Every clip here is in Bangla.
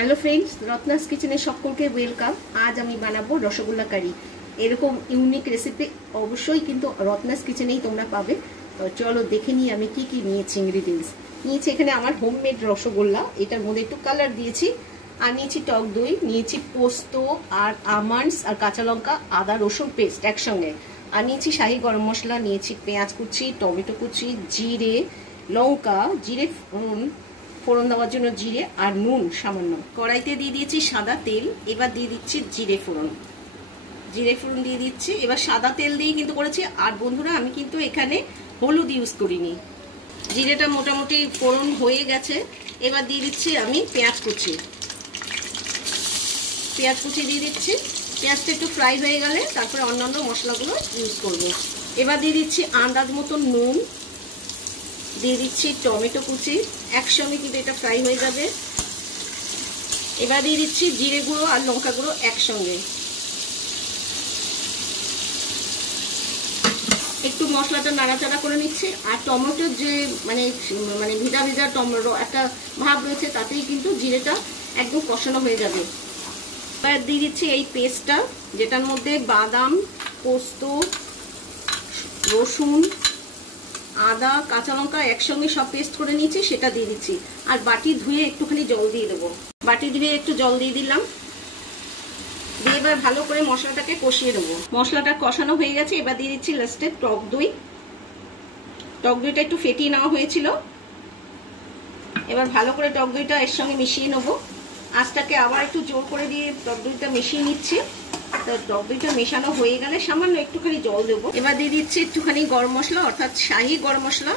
হ্যালো ফ্রেন্ডস, রত্নাস কিচেনে সকলকে ওয়েলকাম। আজ আমি বানাবো রসগোল্লা কারি। এরকম ইউনিক রেসিপি অবশ্যই কিন্তু রত্নাস কিচেনেই তোমরা পাবে। তো চলো দেখে নিই আমি কি কি নিয়েছি। ইনগ্রিডিয়েন্টস নিয়েছি এখানে আমার হোমমেড রসগোল্লা, এটার মধ্যে একটু কালার দিয়েছি। আর নিয়েছি টক দই, নিয়েছি পোস্ত আর আমন্ডস আর কাঁচা লঙ্কা আদা রসুন পেস্ট একসঙ্গে। আর নিয়েছি শাহি গরম মশলা, নিয়েছি পেঁয়াজ কুচি, টমেটো কুচি, জিরে, লঙ্কা, জিরে ফোড়ন দেওয়ার জন্য জিরে আর নুন সামান্য। কড়াইতে দিয়ে দিয়েছি সাদা তেল, এবার দিয়ে দিচ্ছি জিরে ফোড়ন দিয়ে দিচ্ছি। এবার সাদা তেল দিয়ে কিন্তু করেছি। আর বন্ধুরা, আমি কিন্তু এখানে হলুদ ইউজ করিনি। জিরেটা মোটামুটি ফোড়ন হয়ে গেছে। এবার দিয়ে দিচ্ছি আমি পেঁয়াজ কুচি দিয়ে দিচ্ছি। পেঁয়াজটা একটু ফ্রাই হয়ে গেলে তারপরে অন্যান্য মশলাগুলো ইউজ করব। এবার দিয়ে দিচ্ছি আন্দাজ মতো নুন, দিয়ে দিচ্ছি টমেটো কুচি, একসঙ্গে কিন্তু এটা ফ্রাই হয়ে যাবে। এবার দিয়ে দিচ্ছি জিরে গুঁড়ো আর লঙ্কা গুঁড়ো একসঙ্গে। একটু মশলাটা নাড়াচাড়া করে নিচ্ছি। আর টমেটোর যে মানে ভিজা ভিজা টমেটো একটা ভাব রয়েছে, তাতেই কিন্তু জিরেটা একদম কষানো হয়ে যাবে। এবার দিয়ে দিচ্ছি এই পেস্টটা, যেটার মধ্যে বাদাম, পোস্ত, রসুন, আদা, কাঁচা লঙ্কা একসঙ্গে সব পেস্ট করে নিয়েছি, সেটা দিয়ে দিচ্ছি। আর বাটি ধুয়ে একটুখানি জল দিয়ে দেবো। বাটি ধুয়ে একটু জল দিয়ে দিলাম, দিয়ে এবার ভালো করে মশলাটাকে কষিয়ে দেবো। মশলাটা কষানো হয়ে গেছে। এবার দিয়ে দিচ্ছি লাস্টে টক দইটা একটু ফেটিয়ে নেওয়া হয়েছিল। এবার ভালো করে টক দইটা এর সঙ্গে মিশিয়ে নেবো। আঁচটাকে আবার একটু জোর করে দিয়ে টক দইটা মিশিয়ে নিচ্ছি। টক দইটা মেশানো হয়ে গেলে সামান্য একটুখানি জল দেবো। এবার দিয়ে দিচ্ছি একটুখানি গরম মশলা, অর্থাৎ শাহি গরম মশলা।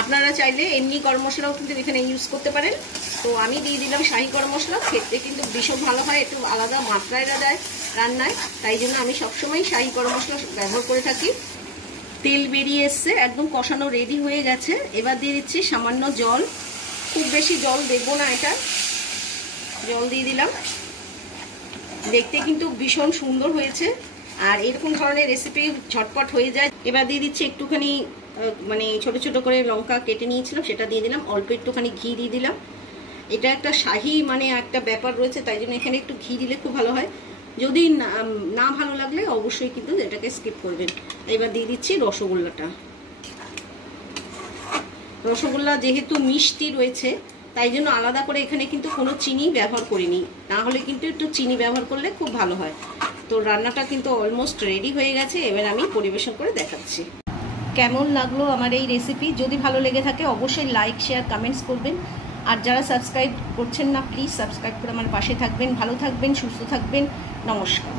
আপনারা চাইলে এমনি গরম মশলাও কিন্তু এখানে ইউজ করতে পারেন। তো আমি দিয়ে দিলাম শাহি গরম মশলা। খেতে কিন্তু ভীষণ ভালো হয়, একটু আলাদা মাত্রায় দেয় রান্নায়, তাই জন্য আমি সবসময় শাহি গরম মশলা ব্যবহার করে থাকি। তেল বেরিয়ে এসছে, একদম কষানো রেডি হয়ে গেছে। এবার দিয়ে দিচ্ছি সামান্য জল, খুব বেশি জল দেবো না, এটা জল দিয়ে দিলাম। দেখতে কিন্তু ভীষণ সুন্দর হয়েছে। আর এরকম ধরনের রেসিপি ঝটপট হয়ে যায়। এবার দিয়ে দিচ্ছি একটুখানি ছোট ছোট করে লঙ্কা কেটে নিয়েছিলাম, সেটা দিয়ে দিলাম। অল্প একটুখানি ঘি দিয়ে দিলাম। এটা একটা শাহি একটা ব্যাপার রয়েছে, তাই জন্য এখানে একটু ঘি দিলে খুব ভালো হয়। যদি না ভালো লাগলে অবশ্যই কিন্তু এটাকে স্কিপ করবেন। এবার দিয়ে দিচ্ছি রসগোল্লা যেহেতু মিষ্টি রয়েছে, তাই জন্য আলাদা করে এখানে কিন্তু কোনো চিনি ব্যবহার করিনি, না হলে কিন্তু একটু চিনি ব্যবহার করলে খুব ভালো হয়। তো রান্নাটা কিন্তু অলমোস্ট রেডি হয়ে গেছে। এবার আমি পরিবেশন করে দেখাচ্ছি। কেমন লাগলো আমার এই রেসিপি? যদি ভালো লেগে থাকে অবশ্যই লাইক, শেয়ার, কমেন্টস করবেন। আর যারা সাবস্ক্রাইব করছেন না, প্লিজ সাবস্ক্রাইব করে আমার পাশে থাকবেন। ভালো থাকবেন, সুস্থ থাকবেন। নমস্কার।